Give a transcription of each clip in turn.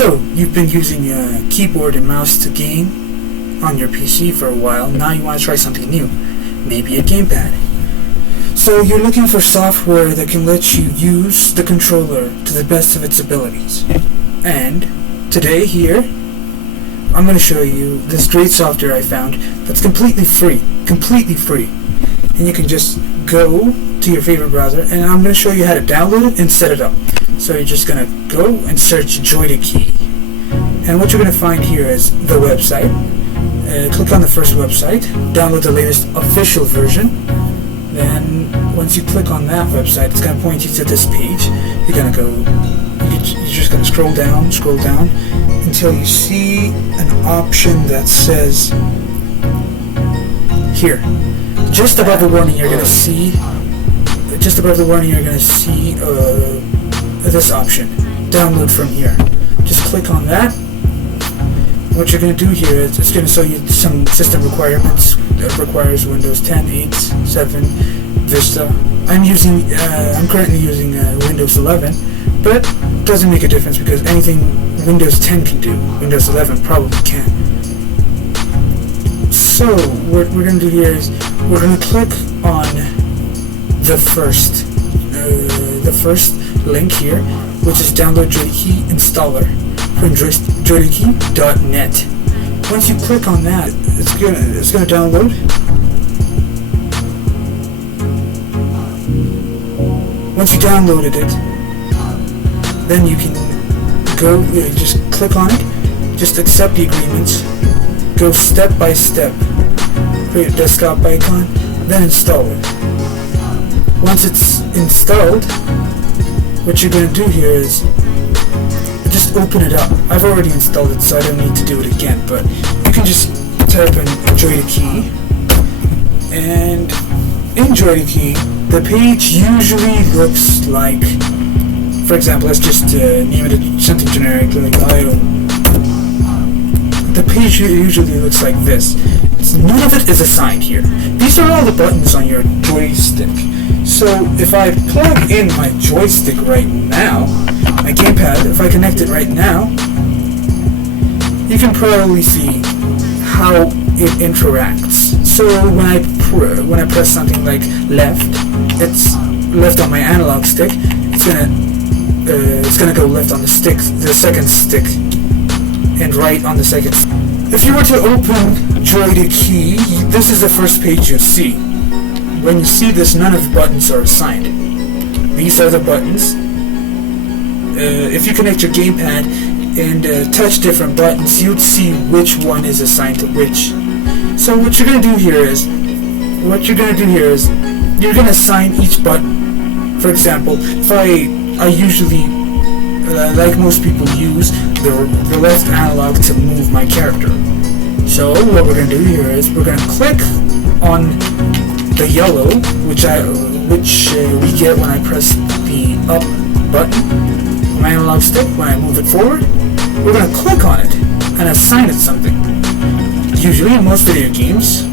So, you've been using a keyboard and mouse to game on your PC for a while. Now you want to try something new. Maybe a gamepad. So you're looking for software that can let you use the controller to the best of its abilities. And today here, I'm going to show you this great software I found that's completely free. And you can just go to your favorite browser, and I'm going to show you how to download it and set it up. So you're just going to go and search JOYTOKEY. And what you're going to find here is the website. Click on the first website, download the latest official version. Then once you click on that website, it's going to point you to this page. You're just going to scroll down until you see an option that says here. Just above the warning you're going to see this option, download from here. Just click on that. What you're going to do here is it's going to show you some system requirements. It requires Windows 10, 8, 7, Vista. I'm currently using Windows 11, but it doesn't make a difference because anything Windows 10 can do, Windows 11 probably can't. So what we're going to do here is we're going to click on the first link here, which is download JOYTOKEY installer from joytokey.net. Once you click on that, it's gonna download. Once you downloaded it, then you can go. Just click on it. Just accept the agreements. Go step by step. Create a desktop icon. Then install it. Once it's installed, what you're gonna do here is just open it up. I've already installed it, so I don't need to do it again, but you can just type in JOYTOKEY, and in JOYTOKEY, the page usually looks like, for example, let's just name it something generic, like the page usually looks like this. None of it is assigned here. These are all the buttons on your joystick. So if I plug in my joystick right now, my gamepad, if I connect it right now, you can probably see how it interacts. So when I press something like left, it's left on my analog stick. It's gonna go left on the second stick, and right on the second. If you were to open JOYTOKEY, this is the first page you'll see. When you see this, none of the buttons are assigned. These are the buttons. If you connect your gamepad and touch different buttons, you'd see which one is assigned to which. So what you're going to do here is, you're going to assign each button. For example, if I usually, like most people, use the left analog to move my character. So what we're going to do here is we're going to click on the yellow, which we get when I press the up button on my analog stick. When I move it forward, we're going to click on it and assign it something. Usually in most video games,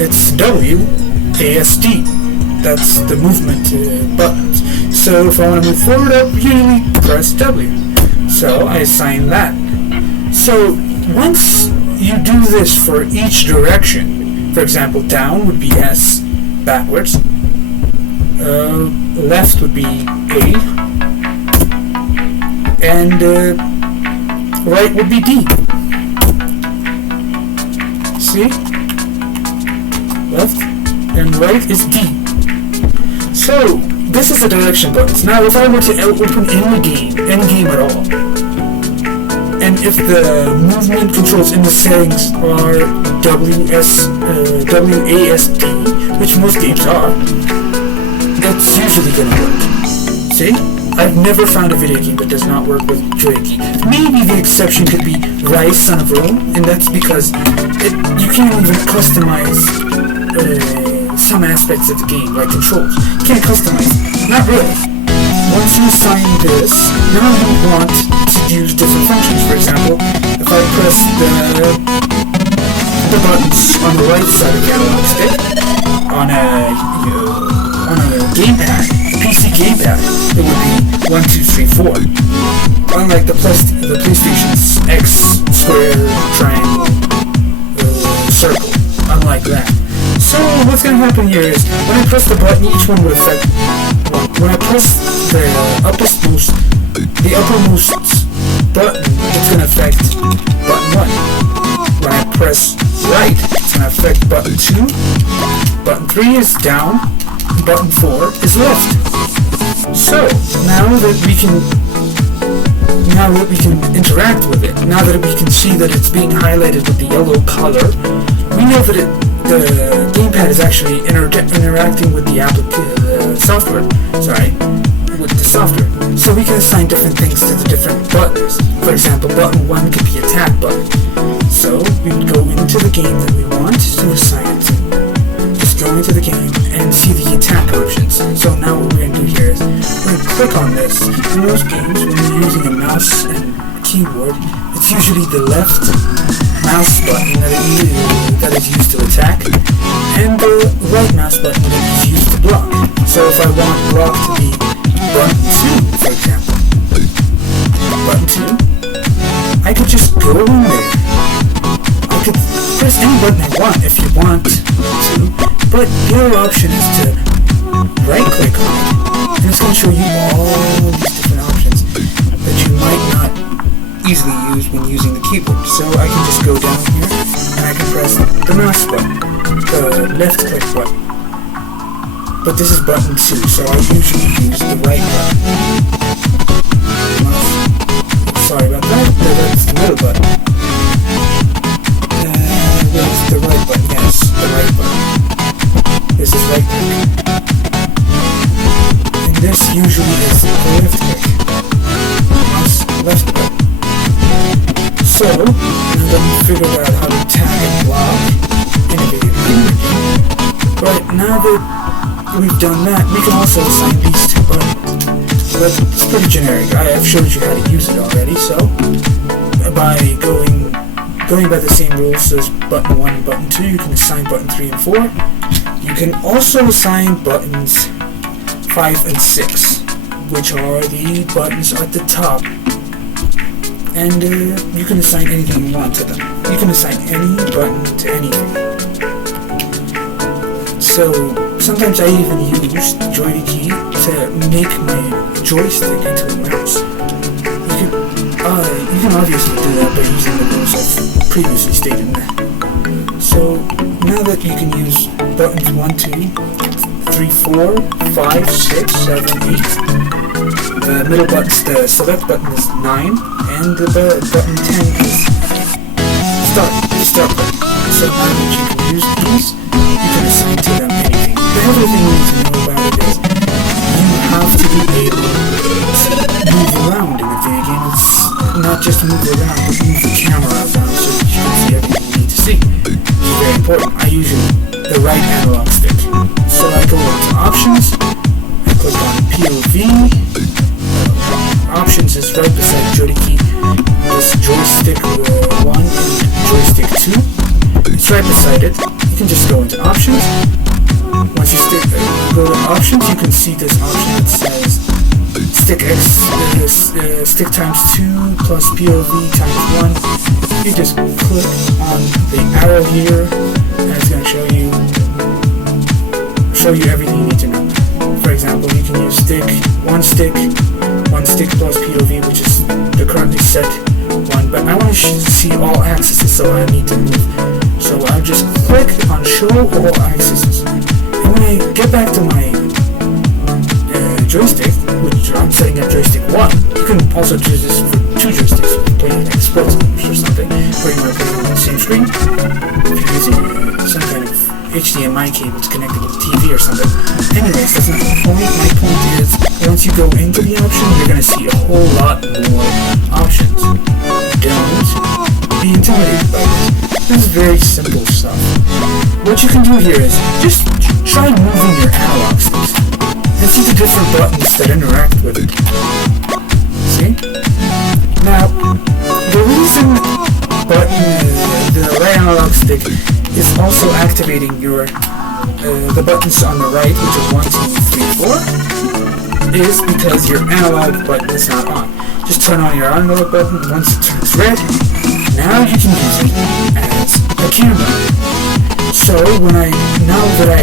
it's WASD. That's the movement buttons. So if I want to move forward, I usually press W. So I assign that. So once you do this for each direction, for example, down would be S, backwards, left would be A, and right would be D. See? Left and right is D. So this is the direction buttons. Now if I were to open any game at all, and if the movement controls in the settings are WASD, which most games are, it's usually going to work. See? I've never found a video game that does not work with JOYTOKEY. Maybe the exception could be Rise, Son of Rome, and that's because you can't even customize some aspects of the game, like controls. You can't customize it. Not really. Once you assign this, now you want to use different functions. For example, if I press the buttons on the right side of the analog stick on a gamepad, a PC gamepad, it would be 1, 2, 3, 4. unlike the PlayStation's X, square, triangle, circle, unlike that. So what's going to happen here is, when I press the button, each one would affect one. When I press the uppermost button, it's going to affect button 1. When I press right, it's going to affect button 2. Button 3 is down. Button 4 is left. So now that we can interact with it, now that we can see that it's being highlighted with the yellow color, we know that the gamepad is actually interacting with the software. With the software. So we can assign different things to the different buttons. For example, button 1 could be attack button. So we would go into the game that we want to assign it to. Just go into the game and see the attack options. So now what we're going to do here is we're going to click on this. In most games, when you're using a mouse and keyboard, it's usually the left mouse button that is used to attack, and the right mouse button that is used to block. So if I want block to be button 2, for example, button 2, I could just go in there. I could press any button I want if you want to, but the other option is to right click on it, and it's going to show you all these different options that you might not easily use when using the keyboard. So I can just go down here and I can press the mouse button, the left click button. But this is button 2, so I usually use the right button. Sorry about that, that's the middle button. Where's the right button? Yes, the right button. This is right click. And this usually is the left click. Mouse left button. So, now that we figured out how to tag and block in a video game, but now that we've done that, we can also assign these 2 buttons. But it's pretty generic. I have showed you how to use it already, so by going by the same rules as button 1 and button 2, you can assign button 3 and 4. You can also assign buttons 5 and 6, which are the buttons at the top. And you can assign anything you want to them. You can assign any button to anything. So sometimes I even use JOYTOKEY to make my joystick into a mouse. You can obviously do that by using the rules I've previously stated. So now that you can use buttons 1, 2, 3, 4, 5, 6, 7, 8. The middle button, the select button is 9, and the button 10 is start button. So now that you can use these, you can assign to them anything. The other thing you need to know about it is you have to be able to move around in a video game. It's not just move around, but move the camera around so that you can see everything you need to see. It's very important. I use the right analog stick. So I go into options, I click on POV. Options is right beside JOYTOKEY. This joystick 1 and joystick 2. It's right beside it. You can just go into options. Once you go to options, you can see this option that says stick X, stick times 2 plus POV times 1. You just click on the arrow here, and it's going to show you everything you need to know. For example, you can use one stick plus POV, which is the currently set one, but I want to see all axes, so I need to move. So I'll just click on show all axes. And when I get back to my joystick, which I'm setting at joystick 1, you can also choose this for 2 joysticks, playing like sports games or something, where you want to play on the same screen. If you're using some kind of HDMI cable to connect it with TV or something. Anyways, that's not the point. My point is, once you go into the option, you're going to see a whole lot more options. Don't be intimidated by this. This is very simple stuff. What you can do here is just try moving your analog sticks and see the different buttons that interact with it. See? Now, the reason the right analog stick is also activating the buttons on the right, which are 1, 2, 3, 4, is because your analog button is not on. just turn on your analog button. Once it turns red, now you can use it as a camera. So now that I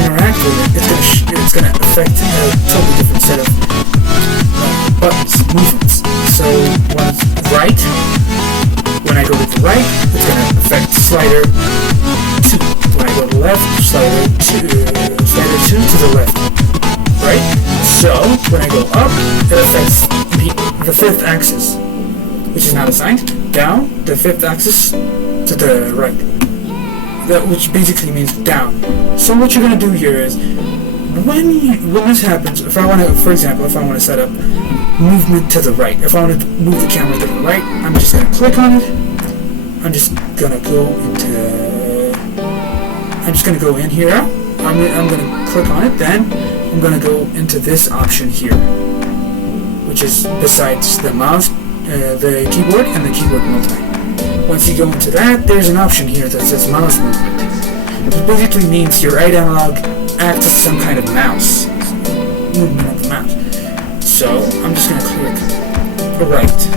interact with it, it's gonna affect a totally different set of buttons, movements. So when it's right, when I go to the right, it's gonna affect slider 2. When I go to the left, slider 2 to the left. Right? So when I go up, it affects the 5th axis, which is not assigned. Down, the 5th axis to the right. That which basically means down. So what you're gonna do here is when this happens, if I wanna, for example, if I wanna set up movement to the right, if I wanna move the camera to the right, I'm just gonna click on it. I'm just gonna go in here. I'm gonna click on it, then I'm gonna go into this option here, which is besides the mouse, the keyboard and the keyboard multi. Once you go into that, there's an option here that says mouse movement. It basically means your right analog acts as some kind of mouse, movement of the mouse. So I'm just gonna click right.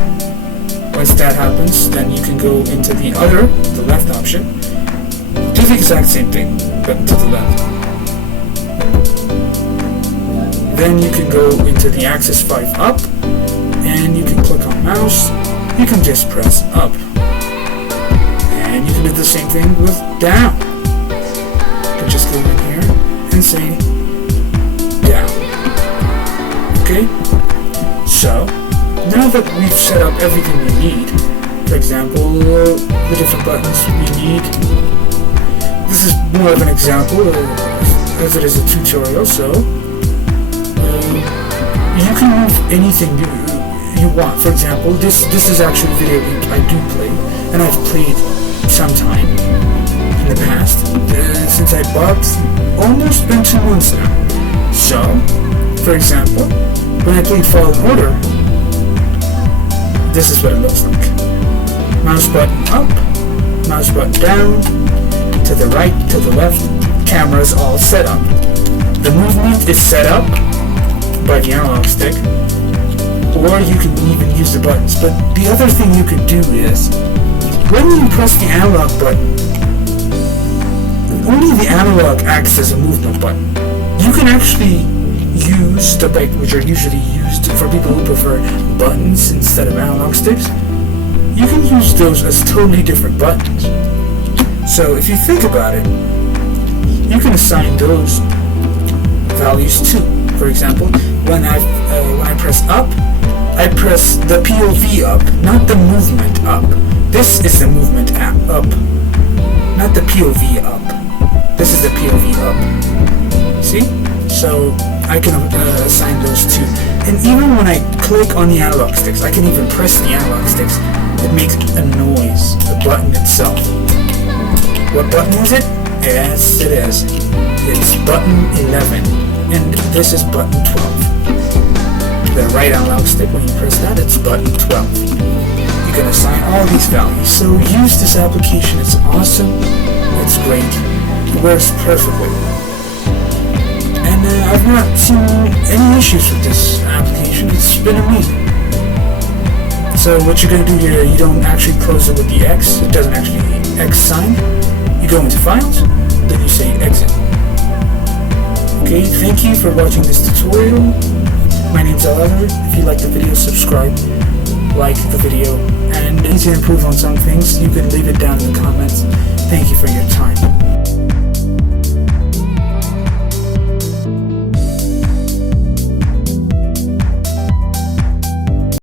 Once that happens, then you can go into the left option. Do the exact same thing, but to the left. Then you can go into the axis 5 up, and you can click on mouse. You can just press up. And you can do the same thing with down. You can just go in here and say down. Okay? So, now that we've set up everything we need, for example, the different buttons we need, this is more of an example as it is a tutorial, so you can move anything you want. For example, this is actually a video game I do play, and I've played sometime in the past, since I bought, almost been 2 months now. So, for example, when I played Fallen Order, this is what it looks like. Mouse button up, mouse button down, to the right, to the left, camera's all set up. The movement is set up by the analog stick, or you can even use the buttons. But the other thing you can do is, when you press the analog button, only the analog acts as a movement button. You can actually use the button, which are usually used for people who prefer buttons instead of analog sticks. You can use those as totally different buttons. So if you think about it, you can assign those values too. For example, when I press up, I press the POV up, not the movement up. This is the movement up, not the POV up. This is the POV up. See? So I can assign those too. And even when I click on the analog sticks, I can even press the analog sticks. It makes a noise, the button itself. What button is it? Yes, it is. It's button 11, and this is button 12. The right analog stick, when you press that, it's button 12. You can assign all these values. So use this application. It's awesome. It's great. It works perfectly. And I've not seen any issues with this application. It's been amazing. So what you're going to do here, you don't actually close it with the X. It doesn't actually X sign. You go into Files, then you say Exit. Okay, thank you for watching this tutorial. My name's Oliver. If you like the video, subscribe, like the video, and if you need to improve on some things, you can leave it down in the comments. Thank you for your time.